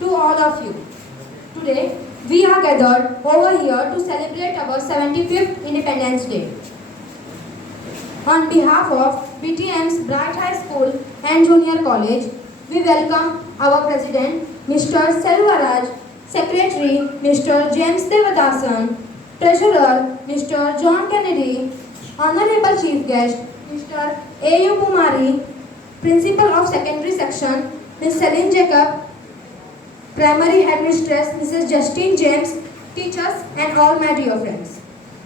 to all of you. Today, we are gathered over here to celebrate our 75th Independence Day. On behalf of BTM's Bright High School and Junior College, we welcome our President, Mr. Selvaraj, Secretary, Mr. James Devadasan, Treasurer, Mr. John Kennedy, Honorable Chief Guest, Mr. A.U. Kumari, Principal of Secondary Section, Ms. Celine Jacob, Primary Headmistress, Mrs. Justine James, teachers and all my dear friends.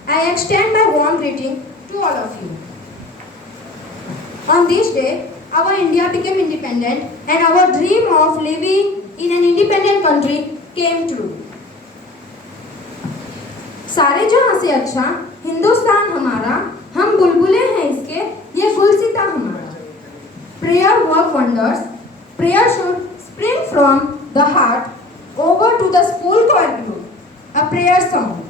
I extend my warm greeting to all of you. On this day, our India became independent and our dream of living in an independent country came true. सारे जहां से अच्छा हिंदुस्तान हमारा, हम बुलबुले हैं इसके, ये गुलसिता हमारा. Prayer work wonders. Prayer should spring from the heart over to the school corridor. A prayer song.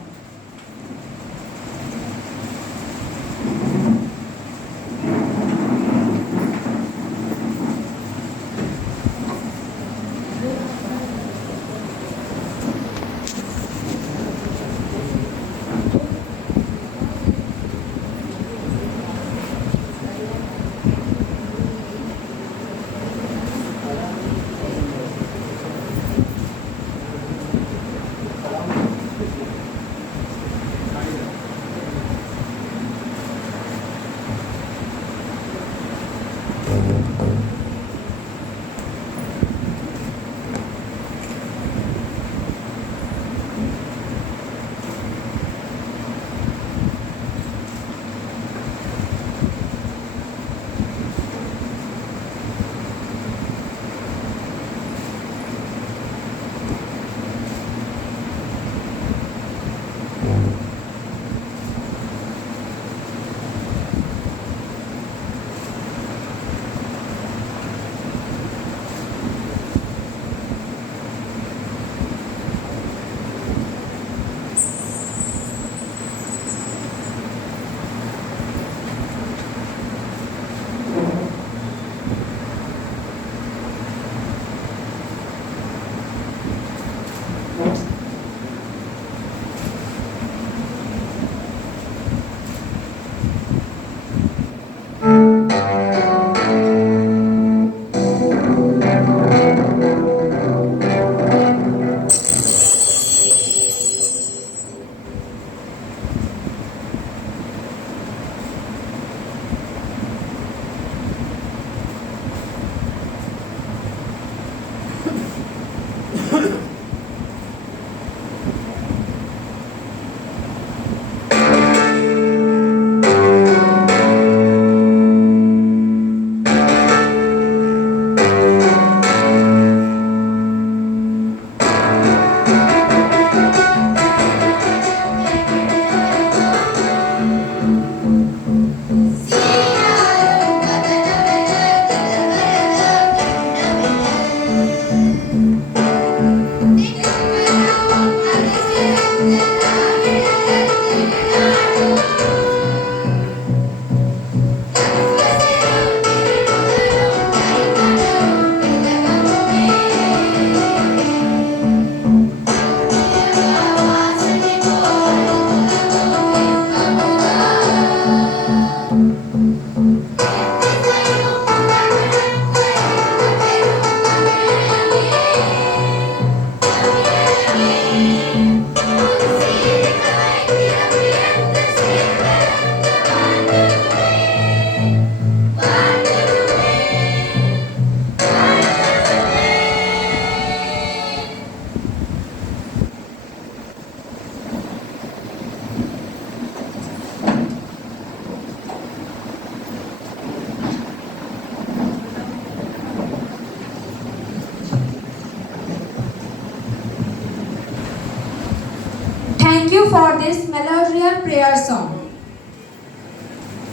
Thank you for this melodious prayer song.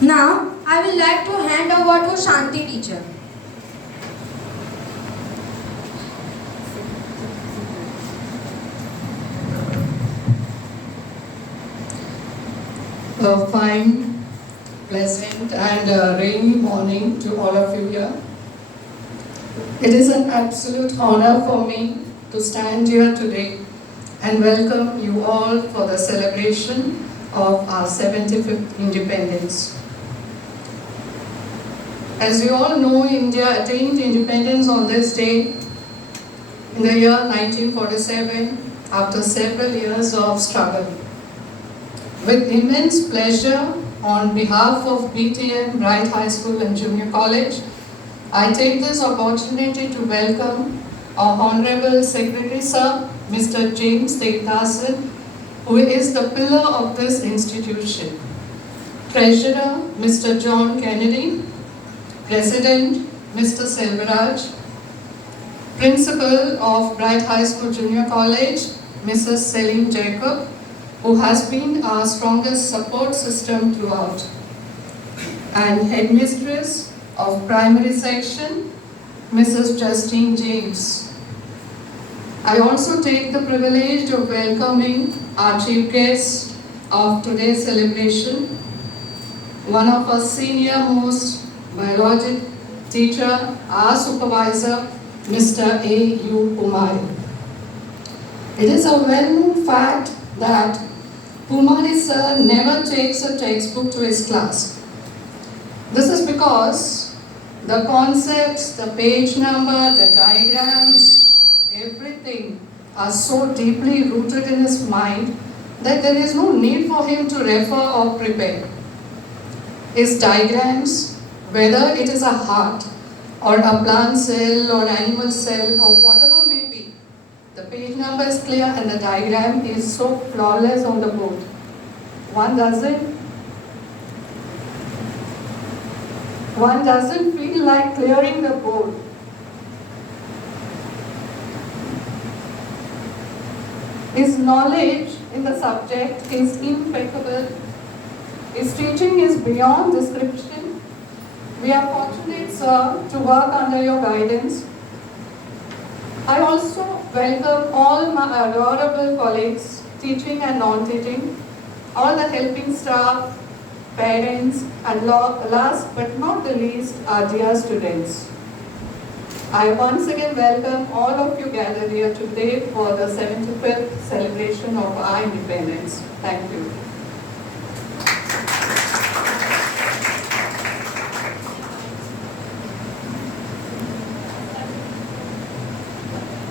Now, I will like to hand over to Shanti teacher. A fine, pleasant and rainy morning to all of you here. It is an absolute honor for me to stand here today and welcome you all for the celebration of our 75th independence. As you all know, India attained independence on this day in the year 1947 after several years of struggle. With immense pleasure, on behalf of BTM Bright High School and Junior College, I take this opportunity to welcome our Honorable Secretary Sir, Mr. James Devdasan, who is the pillar of this institution. Treasurer, Mr. John Kennedy. President, Mr. Selvaraj. Principal of Bright High School Junior College, Mrs. Celine Jacob, who has been our strongest support system throughout. And Headmistress of Primary Section, Mrs. Justine James. I also take the privilege of welcoming our chief guest of today's celebration, one of our senior most biology teacher, our supervisor, Mr. A.U. Pumari. It is a well-known fact that Pumari sir never takes a textbook to his class. This is because the concepts, the page number, the diagrams, everything are so deeply rooted in his mind that there is no need for him to refer or prepare. His diagrams, whether it is a heart or a plant cell or animal cell or whatever may be, the page number is clear and the diagram is so flawless on the board. One doesn't feel like clearing the board. His knowledge in the subject is impeccable. His teaching is beyond description. We are fortunate, sir, to work under your guidance. I also welcome all my adorable colleagues, teaching and non-teaching, all the helping staff, parents, and last but not the least, our dear students. I once again welcome all of you gathered here today for the 75th celebration of our independence. Thank you.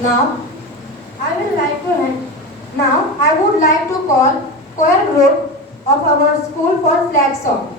Now, I would like to call choir group of our school for flag song.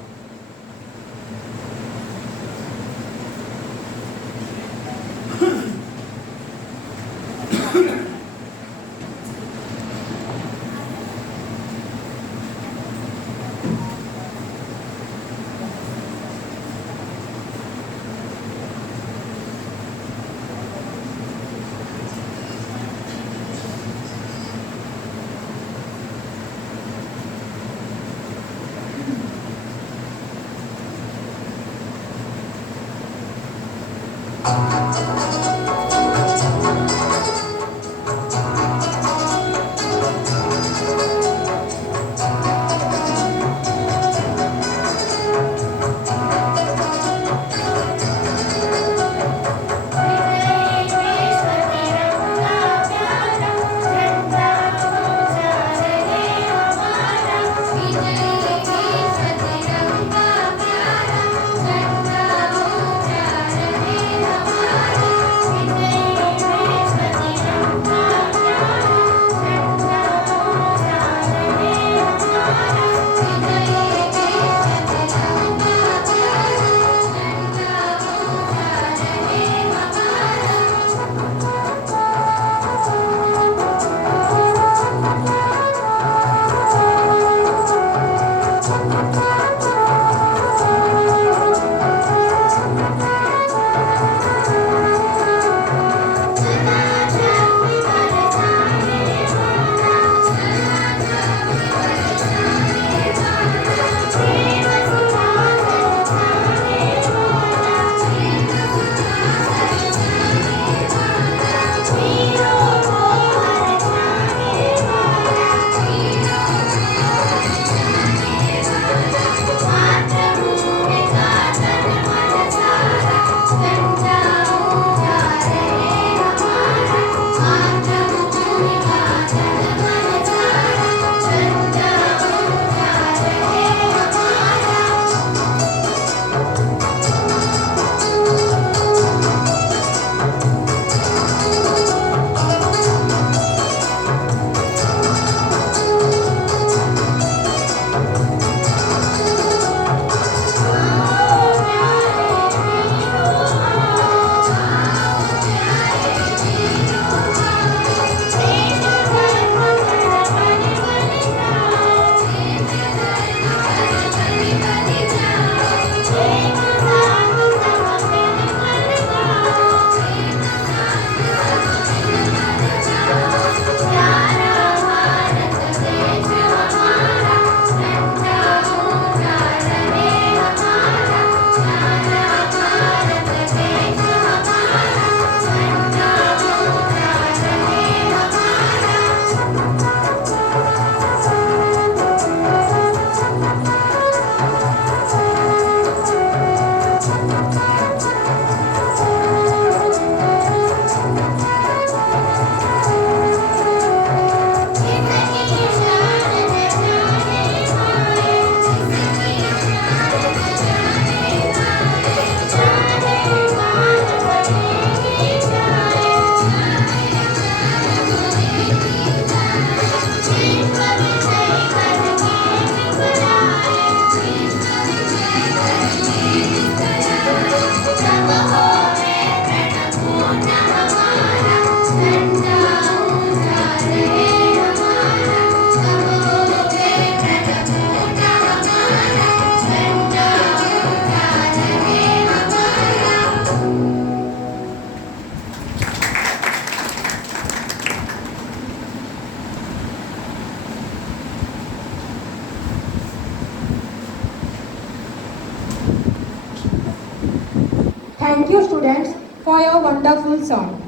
Thank you, students, for your wonderful song.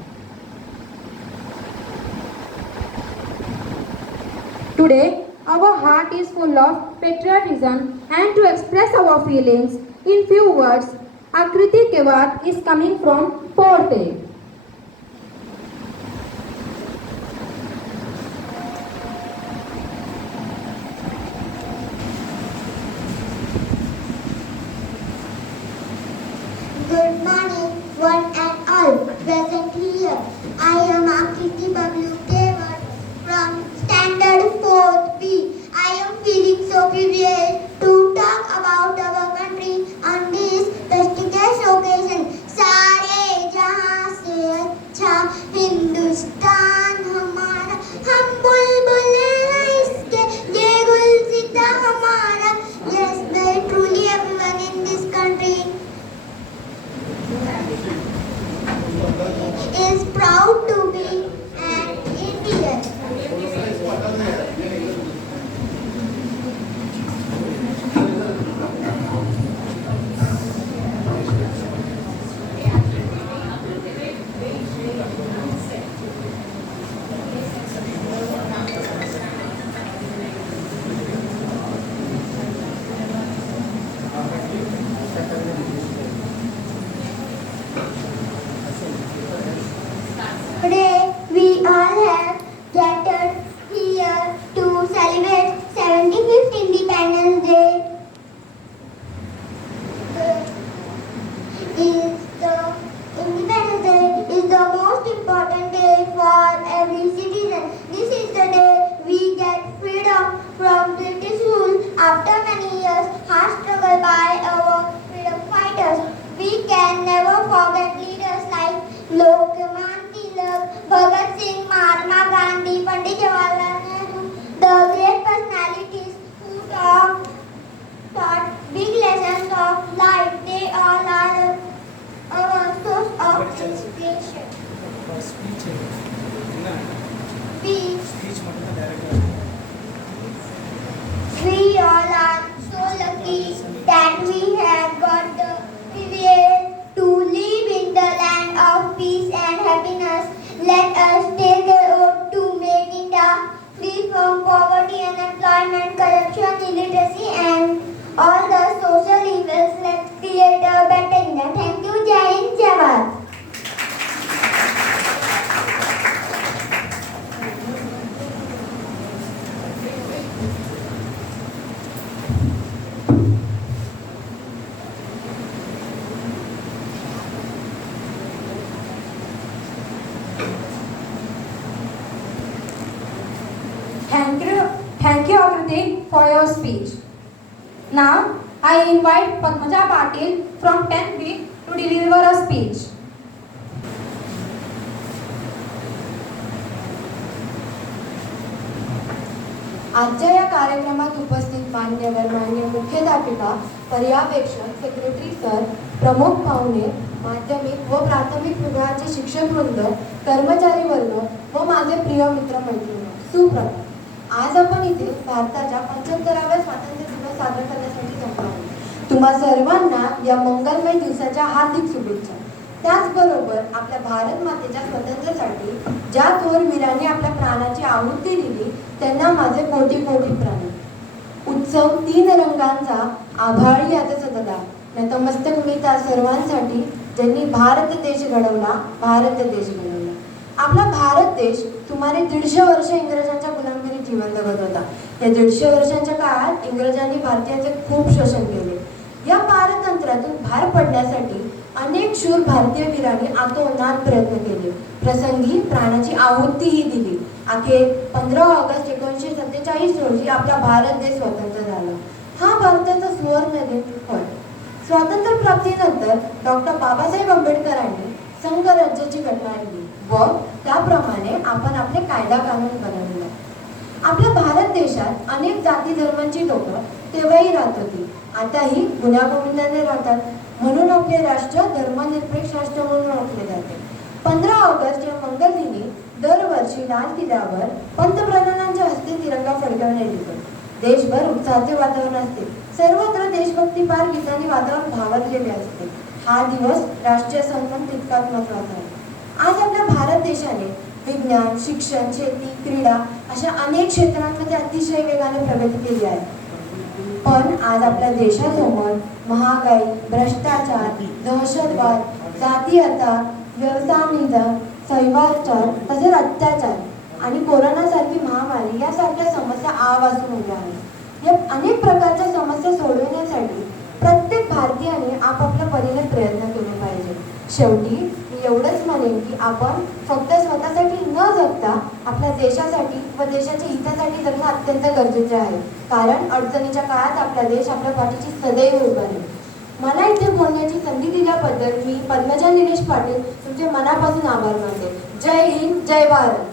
Today, our heart is full of patriotism, and to express our feelings in few words, Akriti Kewat is coming from 4th A. Good morning, one and all present here. I am Akriti Bablu Kewat from Standard 4th B. I am feeling so privileged to talk about our country on this prestigious occasion. सारे जहां से अच्छा हिंदुस्तान हमारा, हम बुलबुल हैं इसके, ये गुलसिता हमारा. Yes, very truly everyone in this country is proud to be an Indian. Today we all have gathered here to celebrate 75th Independence Day. Independence Day is the most important day for every citizen. This is the day we get freedom from British rule after many years hard struggle by our freedom fighters. We can never forget leaders like Lokman Bhagat Singh, Mahatma Gandhi, Pandit Jawaharlal Nehru, the great personalities who taught big lessons of life. They all are our source of inspiration. We all are so lucky that we have got the privilege to live in the land of peace and happiness. Let us take an oath to make India free from poverty, unemployment, corruption, illiteracy, and all the social evils. Let's create a better India. Thank you. Jai Hind, Jai Bharat. Thank you, Akriti, for your speech. Now, I invite Padmaja Patil from 10th B to deliver a speech. आजच्या या कार्यक्रमात उपस्थित मान्यवर, मान्य मुख्याध्यापिका, पर्यवेक्षक, secretary sir, प्रमुख पाहुणे, माध्यमिक व प्राथमिक विभागाचे शिक्षकवृंद, कर्मचारी वर्ग व माझे प्रिय मित्र मैत्रिणी, सुप्रभात. आज आपण इथे भारताच्या 75व्या स्वातंत्र्य दिवस साजरा करण्यासाठी जमलो आहोत. तुम्हा सर्वांना या मंगलमय दिवसाच्या हार्दिक शुभेच्छा. त्याचबरोबर आपल्या भारत मातेच्या स्वातंत्र्यासाठी ज्या थोर वीरांनी आपल्या प्राणाची आहुती दिली त्यांना माझे कोटी कोटी प्रणाम. उत्सव 3 रंगांचा आभाळी याचा सतदा नतमस्तक मी त्या सर्वांसाठी ज्यांनी भारत देश घडवला, भारत देश घडवला. आपला भारत देश सुमारे 150 वर्ष इंग्रजांच्या गुलामगिरीत जीवन जगत होता. या 150 वर्षांच्या काळात इंग्रजांनी भारतीयांचे खूप शोषण केले. या पारतंत्र्यातून बाहेर पडण्यासाठी अनेक शूर भारतीय वीरांनी आतोनात प्रयत्न केले. प्रसंगी प्राणाची आहुतीही दिली. अखेर 15 ऑगस्ट 1947 रोजी आपला भारत देश स्वतंत्र झाला. हा भारताचा सुवर्णदिन होय. स्वातंत्र्य प्राप्तीनंतर डॉक्टर बाबासाहेब आंबेडकरांनी संघ राज्याची घटना आणली व त्याप्रमाणे आपण आपले कायदा कानून बनवले. आपल्या भारत देशात अनेक जाती धर्मांची लोक तेव्हाही राहत होती, आताही गुण्यागोविंदाने राहतात. म्हणून आपले राष्ट्र धर्मनिरपेक्ष राष्ट्र म्हणून ओळखले जाते. 15 ऑगस्ट या मंगलदिनी दरवर्षी लाल किल्ल्यावर पंतप्रधानांच्या हस्ते तिरंगा फडकवण्यात येतो. देशभर उत्साहाचे वातावरण असते. सर्वत्र देशभक्तीपर गीतांनी वातावरण भावरलेले असते. हा दिवस राष्ट्रीय सण पण तितकाच महत्त्वाचा आहे. आज आपल्या भारत देशाने विज्ञान, शिक्षण, शेती, क्रीडा अशा अनेक क्षेत्रांमध्ये अतिशय वेगाने प्रगती केली आहे. पण आज आपल्या देशासमोर महागाई, भ्रष्टाचार, दहशतवाद, जातीयता, व्यवसाय निधन, शैवाचार तसेच अत्याचार आणि कोरोनासारखी महामारी यासारख्या समस्या आवासून उभ्या आहेत. या अनेक प्रकारच्या समस्या सोडवण्यासाठी प्रत्येक भारतीयाने आपापल्या परीने प्रयत्न केले पाहिजे. शेवटी मी एवढंच म्हणेन की आपण फक्त स्वतःसाठी न जगता आपल्या देशासाठी व देशाच्या हितासाठी जगणं अत्यंत गरजेचे आहे. कारण अडचणीच्या काळात आपला देश आपल्या पाठीशी सदैव उभा राहील. मला इथे बोलण्याची संधी दिल्याबद्दल मी पद्मजा निलेश पाटील तुमचे मनापासून आभार मानते. जय हिंद, जय भारत.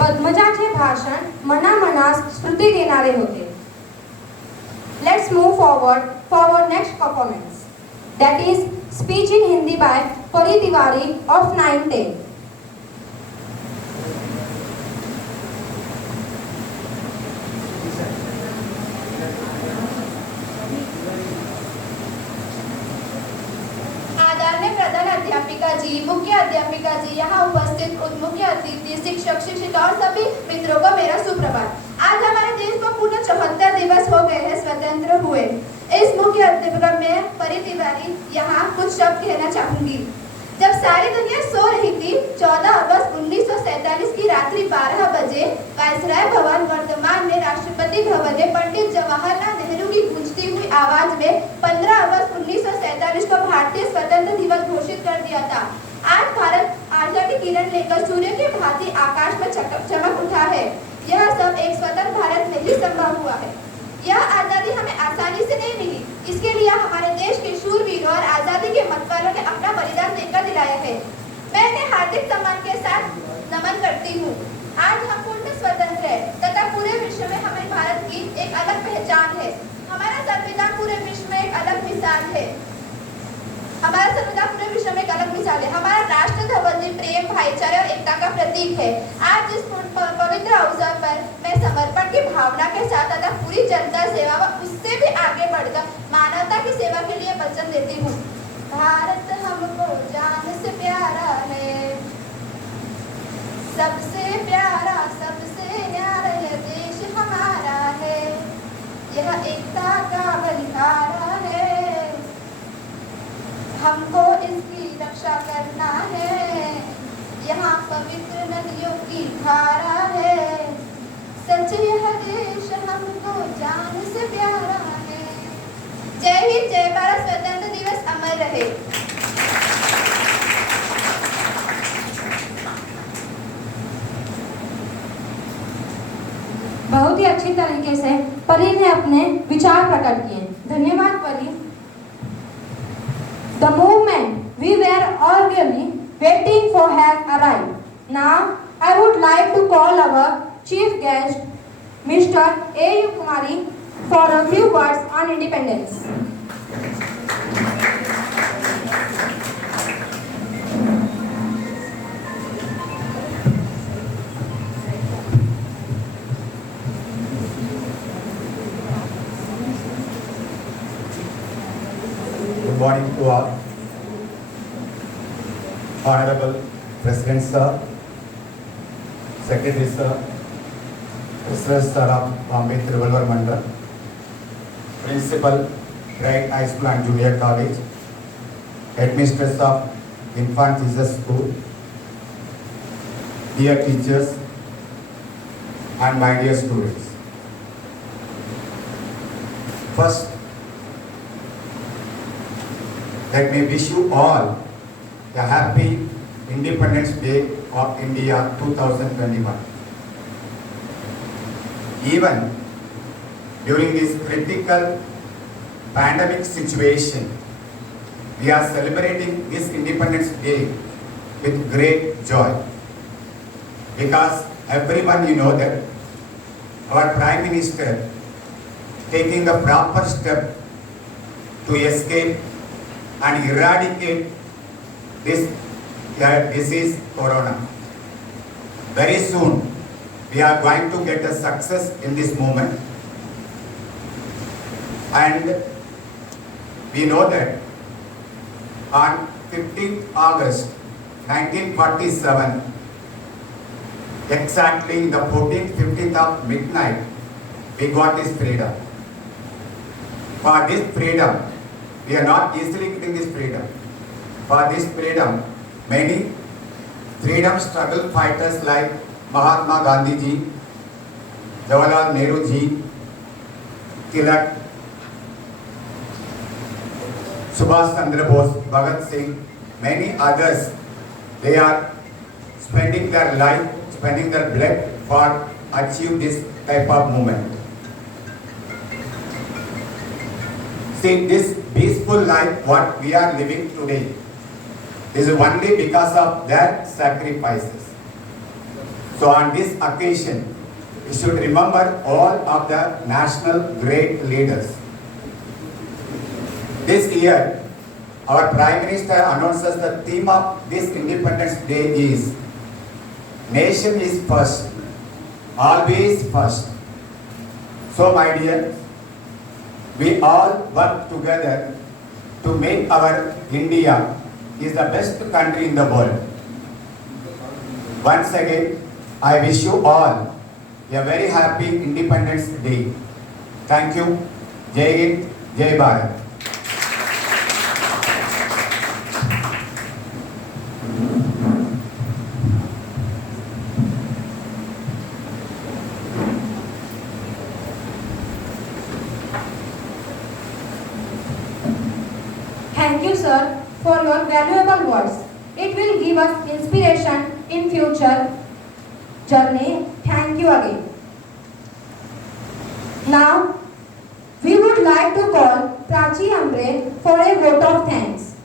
पद्मजाचे भाषण मनामनास स्फूर्ती देणारे होते. Let's move forward for our next performance. That is speech in Hindi by Pari Tiwari of 910. आदरणीय प्रधान अध्यापिका जी, मुख्य अध्यापिका जी, यहाँ उपस्थित मुख्य अतिथि, शिक्षक, शिक्षिका और सभी मित्रों को मेरा सुप्रभात. आज हमारे देश को पूर्ण 74 दिवस हो गए हैं स्वतंत्र हुए. इस मुख्य अध्यापिका में परी तिवारी यहाँ कुछ शब्द कहना चाहूंगी. जब सारी दुनिया सो रही थी 14 अगस्त 1947 की रात्रि 12 बजे वायसराय भवन वर्तमान में राष्ट्रपति भवन में पंडित जवाहरलाल नेहरू की गूंजती हुई आवाज में 15 अगस्त 1947 को भारतीय स्वतंत्र दिवस घोषित कर दिया था. आज भारत आशा की किरण लेकर सूर्य की भांति आकाश में चमक उठा है. यह सब एक स्वतंत्र भारत में ही संभव हुआ है. यह आजादी हमें आसानी से नहीं मिली. इसके लिए हमारे देश के शूरवीरों और आजादी के मतवालों ने अपना बलिदान देकर दिलाया है. मैं इन्हें हार्दिक सम्मान के साथ नमन करती हूँ. आज हम पूर्ण स्वतंत्र है तथा पूरे विश्व में हमारे भारत की एक अलग पहचान है. हमारा संविधान पूरे विश्व में एक अलग मिसाल है. हमारा संविधान पूरे विश्व में एक अलग मिसाल है. हमारा राष्ट्र ध्वज प्रेम, भाईचारे और एकता का प्रतीक है. आज इस पवित्र अवसर पर मैं समर्पण की भावना के साथ तथा पूरी जनता सेवा व उससे भी आगे बढ़कर मानवता की सेवा के लिए वचन देती हूँ. भारत हमको जान से प्यारा है, सबसे प्यारा, सबसे न्यारा यह देश हमारा है. यह एकता का बलिहारा है. हमको इसकी रक्षा करना है. यहाँ पवित्र नदियों की धारा है. सच यह देश हमको जान से प्यारा है. जय हिंद, जय भारत. स्वतंत्र दिवस अमर रहे. बहुत ही अच्छी तरीके से परी ने अपने विचार प्रकट किए. धन्यवाद परी. The movement we were eagerly waiting for has arrived. Now I would like to call our chief guest, Mr. A.U. Kumari, for a few words on independence. Good morning to all. Honorable President Sir, Secretary Sir, President Sir of Bombay Trivandrum Mandal, Principal, Bright High School and Junior College, Headmistress of Infant Jesus School, dear teachers and my dear students. First, let me wish you all a happy Independence Day of India 2021. Even during this critical pandemic situation, we are celebrating this Independence Day with great joy. Because everyone you know that our Prime Minister taking the proper step to escape and eradicate this disease corona. Very soon we are going to get a success in this movement. And we know that on 15th August 1947, exactly in the 14th, 15th of midnight, we got this freedom. For this freedom, we are not easily getting this freedom. For this freedom, many freedom struggle fighters like Mahatma Gandhi ji, Jawaharlal Nehru ji, Tilak, Subhash Chandra Bose, Bhagat Singh, many others, they are spending their life, spending their blood for achieve this type of movement. See, this peaceful life what we are living today is only because of their sacrifices. So on this occasion, we should remember all of the national great leaders. This year, our Prime Minister announces the theme of this Independence Day is Nation is first, always first. So my dear, we all work together to make our India is the best country in the world. Once again, I wish you all a very happy Independence Day. Thank you. Jai Hind, Jai Bharat. Thank you, sir, for your valuable words. It will give us inspiration in future journey. Thank you again. Now, we would like to call Prachi Ambre for a vote of thanks.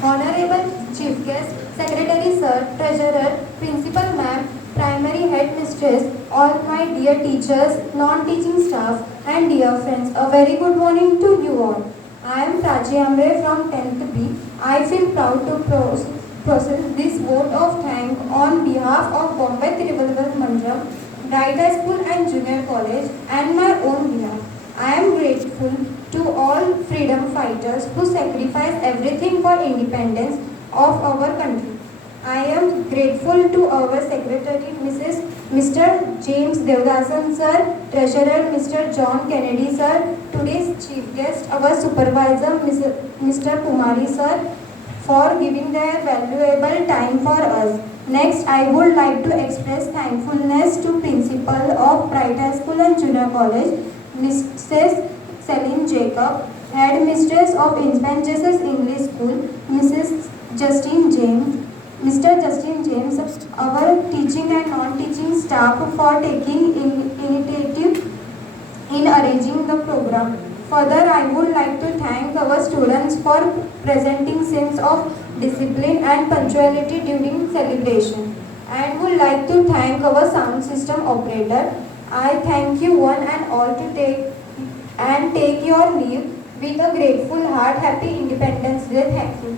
Honorable Chief Guest, Secretary Sir, Treasurer, Principal Ma'am, Primary Headmistress, all my dear teachers, non-teaching staff and dear friends, a very good morning to you all. I am Prachi Ambre from 10th B. I feel proud to process this vote of thanks on behalf of Bombay Tiruvallur Mandram, Bright High School and Junior College and my own behalf. I am grateful to all freedom fighters who sacrificed everything for independence of our country. I am grateful to our Secretary Mr. James Devdasan Sir, Treasurer Mr. John Kennedy Sir, today's Chief Guest, our Supervisor Mr. Kumari Sir, for giving their valuable time for us. Next, I would like to express thankfulness to Principal of Bright High School and Junior College, Mrs. Celine Jacob, Headmistress of Infant Jesus English School, Mrs. Justine James, Mr. Justin James, our teaching and non-teaching staff for taking initiative in arranging the program. Further, I would like to thank our students for presenting sense of discipline and punctuality during celebration. And would like to thank our sound system operator. I thank you one and all to take your leave with a grateful heart. Happy Independence Day. Thank you.